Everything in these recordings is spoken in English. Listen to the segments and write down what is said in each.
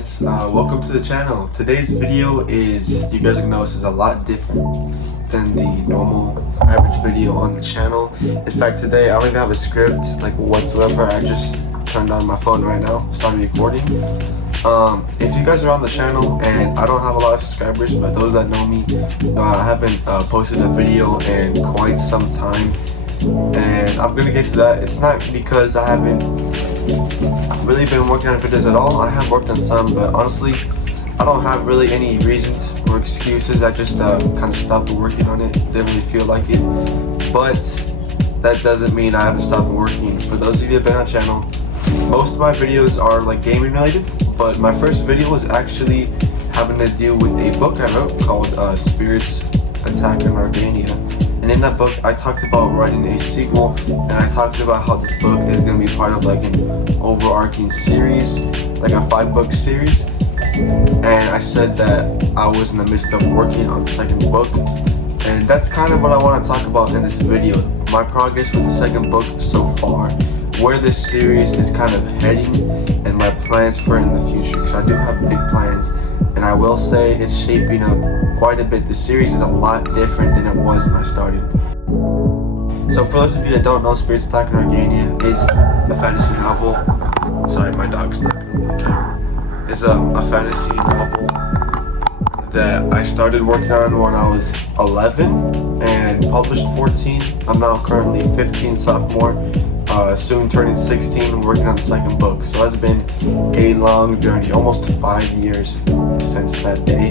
guys, welcome to the channel. Today's video is, you guys are gonna notice, is a lot different than the normal average video on the channel. In fact, today I don't even have a script like whatsoever. I just turned on my phone right now, started recording. If you guys are on the channel, and I don't have a lot of subscribers, but those that know me know I haven't posted a video in quite some time, and I'm gonna get to that. It's not because I haven't really been working on videos at all. I have worked on some, but honestly I don't have really any reasons or excuses. I just kind of stopped working on it. Didn't really feel like it, but that doesn't mean I haven't stopped working. For those of you that have been on the channel, most of my videos are like gaming related, but my first video was actually having to do with a book I wrote called Spirits Attack in Argania. And in that book, I talked about writing a sequel, and I talked about how this book is going to be part of like an overarching series, like a 5-book series. And I said that I was in the midst of working on the second book, and that's kind of what I want to talk about in this video. My progress with the second book so far, where this series is kind of heading, and my plans for it in the future, because I do have big plans. And I will say it's shaping up quite a bit. The series is a lot different than it was when I started. So for those of you that don't know, Spirits Attack in Argania is a fantasy novel. Sorry, my dog's knocking over the camera. It's a fantasy novel that I started working on when I was 11 and published 14. I'm now currently 15, sophomore. Soon turning 16, working on the second book. So it's been a long journey, almost 5 years since that day.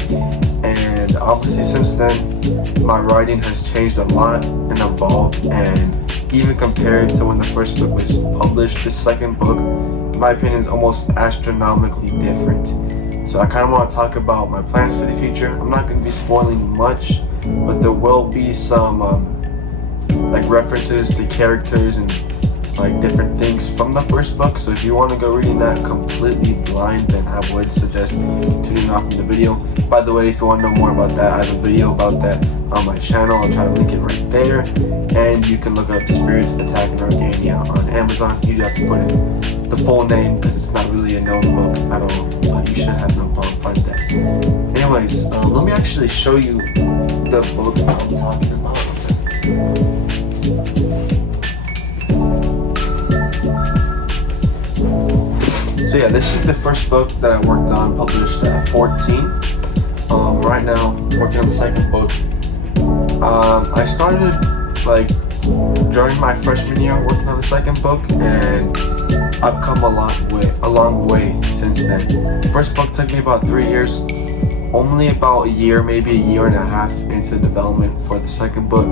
And obviously since then, my writing has changed a lot and evolved. And even compared to when the first book was published, the second book, in my opinion, is almost astronomically different. So I kind of want to talk about my plans for the future. I'm not going to be spoiling much, but there will be some like references to characters and like different things from the first book. So if you want to go reading that completely blind, then I would suggest tuning off from the video. By the way, if you want to know more about that, I have a video about that on my channel. I'll try to link it right there, and you can look up Spirits Attack in Argania on Amazon. You do have to put in the full name because it's not really a known book at all, but you should have no problem finding that. Anyways, let me actually show you the book I'm talking about. So yeah, this is the first book that I worked on, published at 14. Right now, working on the second book. I started like during my freshman year working on the second book, and I've come a long way since then. The first book took me about 3 years, only about a year, maybe a year and a half into development for the second book,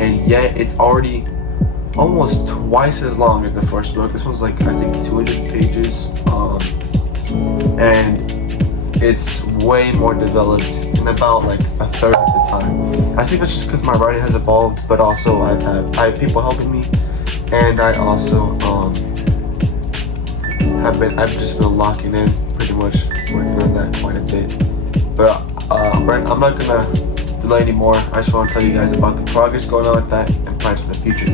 and yet it's already almost twice as long as the first book. This one's like, I think, 200 pages, and it's way more developed in about like a third of the time. I think it's just because my writing has evolved, but also I have people helping me, and I also I've just been locking in, pretty much working on that quite a bit. But I'm not gonna delay anymore. I just want to tell you guys about the progress going on with that and plans for the future.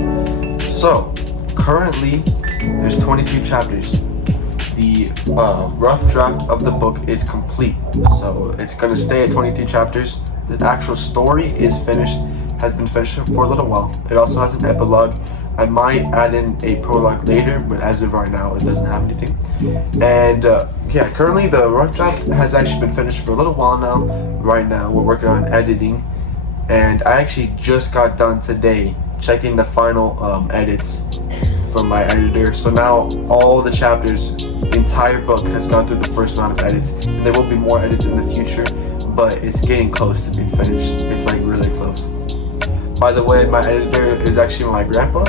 So currently there's 22 chapters. The rough draft of the book is complete, so it's gonna stay at 22 chapters. The actual story is finished, has been finished for a little while. It also has an epilogue. I might add in a prologue later, but as of right now, it doesn't have anything. And yeah, currently the rough draft has actually been finished for a little while now. Right now, we're working on editing, and I actually just got done today checking the final edits from my editor. So now all the chapters, the entire book has gone through the first round of edits, and there will be more edits in the future, but it's getting close to being finished. It's like really close. By the way, my editor is actually my grandpa.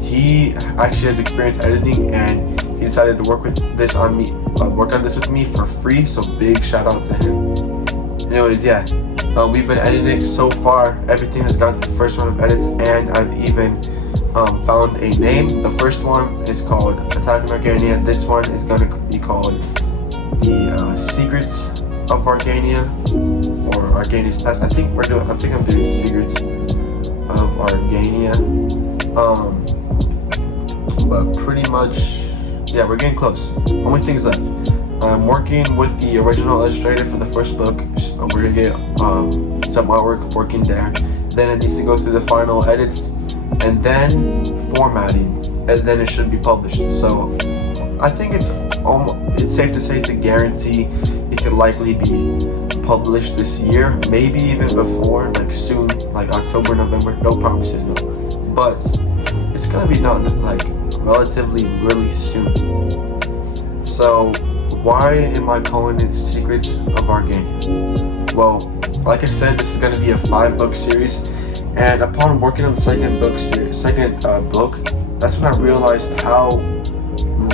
He actually has experience editing, and he decided to work on this with me for free, so big shout out to him. Anyways, yeah, we've been editing so far. Everything has gone through the first round of edits, and I've even found a name. The first one is called Attack in Argania. This one is going to be called the Secrets of Argania, or Argania's Past. I think I'm doing Secrets of Argania. But pretty much, yeah, we're getting close. Only things left. I'm working with the original illustrator for the first book. We're gonna get some artwork working there. Then it needs to go through the final edits and then formatting, and then it should be published. So I think it's safe to say it's a guarantee it could likely be published this year, maybe even before, like soon, like October, November. No promises though, but it's gonna be done like relatively really soon. So why am I calling it Secrets of Argania? Well, like I said, this is going to be a 5-book series, and upon working on the second book, that's when I realized how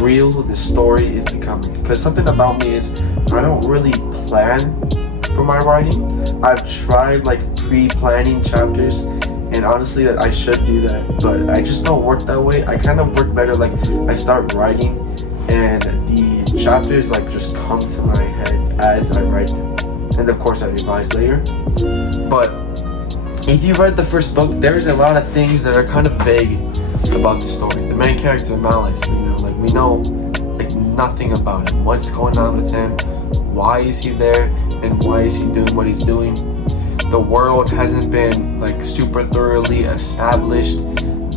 real the story is becoming. Because something about me is I don't really plan for my writing. I've tried like pre-planning chapters, and honestly that I should do that, but I just don't work that way. I kind of work better like I start writing and the chapters like just come to my head as I write them, and of course I revise later. But if you read the first book, there's a lot of things that are kind of vague about the story. The main character Malice, like we know like nothing about him. What's going on with him? Why is he there? And why is he doing what he's doing? The world hasn't been like super thoroughly established.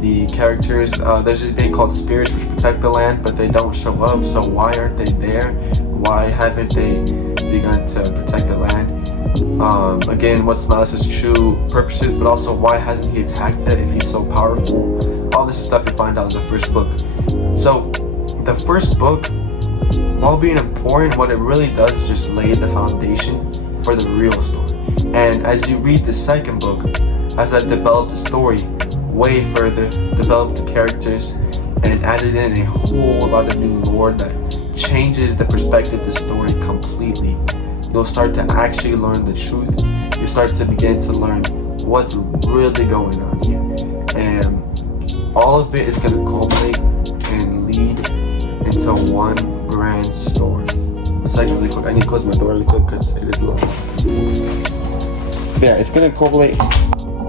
The characters, there's this thing called spirits which protect the land, but they don't show up. So why aren't they there? Why haven't they begun to protect the land? Again, what's Malice's true purposes, but also why hasn't he attacked it if he's so powerful? All this is stuff you find out in the first book. So the first book, while being important, what it really does is just lay the foundation for the real story. And as you read the second book, as I developed the story way further, developed the characters, and added in a whole lot of new lore that changes the perspective of the story completely, you'll start to actually learn the truth. You start to begin to learn what's really going on here. And all of it is going to culminate and lead into one grand story. It's like really quick. I need to close my door really quick because it is loud. Yeah, it's going to culminate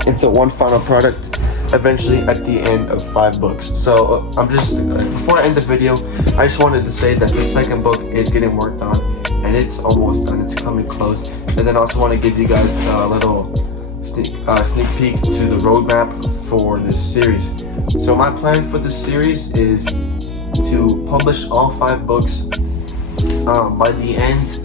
into one final product eventually at the end of 5 books. So I'm just before I end the video, I just wanted to say that the second book is getting worked on and it's almost done. It's coming close. And then I also want to give you guys a little sneak peek to the roadmap for this series. So my plan for this series is to publish all 5 books by the end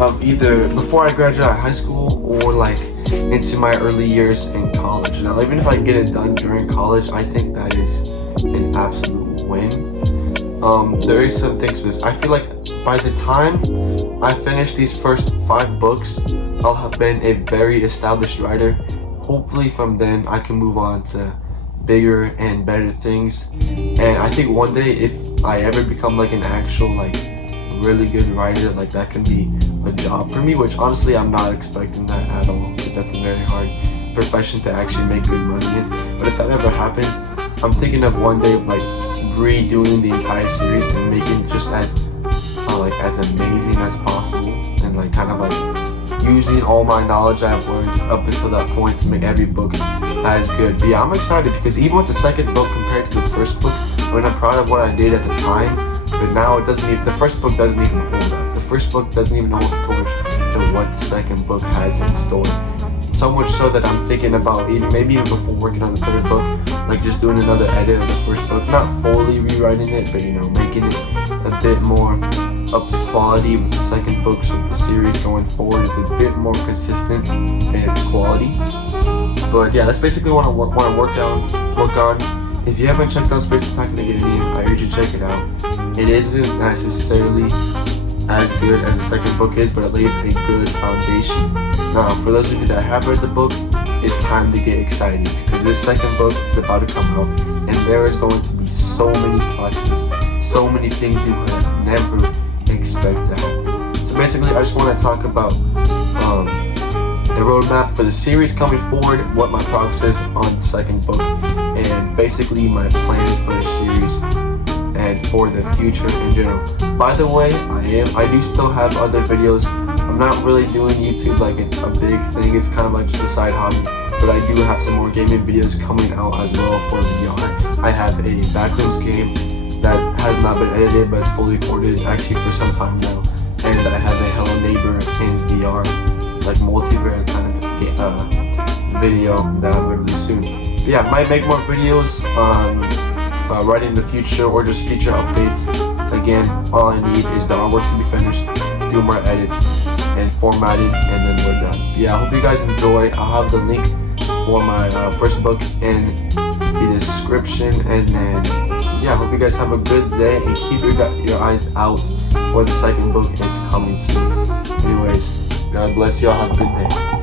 of either before I graduate high school or like into my early years in college. Now, even if I get it done during college, I think that is an absolute win. There is some things for this. I feel like by the time I finish these first 5 books, I'll have been a very established writer. Hopefully from then I can move on to bigger and better things. And I think one day if I ever become like an actual like really good writer, like that can be a job for me, which honestly I'm not expecting that at all, because that's a very hard profession to actually make good money in. But if that ever happens, I'm thinking of one day like redoing the entire series and making it just as amazing as possible, and like kind of like using all my knowledge I've learned up until that point to make every book as good. But yeah, I'm excited because even with the second book compared to the first book, I'm proud of what I did at the time. But now it doesn't even, the first book doesn't even hold up. The first book doesn't even hold the torch to what the second book has in store. So much so that I'm thinking about maybe even before working on the third book, like just doing another edit of the first book, not fully rewriting it, but making it a bit more up to quality with the second book, so the series going forward is a bit more consistent in its quality. But yeah, that's basically what I want to work on. If you haven't checked out Space Attack Negative, I urge you to check it out. It isn't necessarily as good as the second book is, but it lays a good foundation. Now, for those of you that have read the book, it's time to get excited because this second book is about to come out, and there is going to be so many plot twists, so many things you would have never expect to happen. So basically, I just want to talk about the roadmap for the series coming forward, what my progress is on the second book, and basically my plans for the series and for the future in general. By the way, I do still have other videos. I'm not really doing YouTube like a big thing. It's kind of like just a side hobby, but I do have some more gaming videos coming out as well for VR. I have a Backrooms game that has not been edited, but it's fully recorded actually for some time now. neighbor in VR, like multiplayer kind of video that I'm gonna do soon. But yeah, I might make more videos on writing in the future or just future updates. Again, all I need is the artwork to be finished, a few more edits and formatted, and then we're done. Yeah, I hope you guys enjoy. I'll have the link for my first book in the description, and then yeah, I hope you guys have a good day and keep your eyes out for the second book. It's coming soon. Anyways, God bless y'all. Have a good day.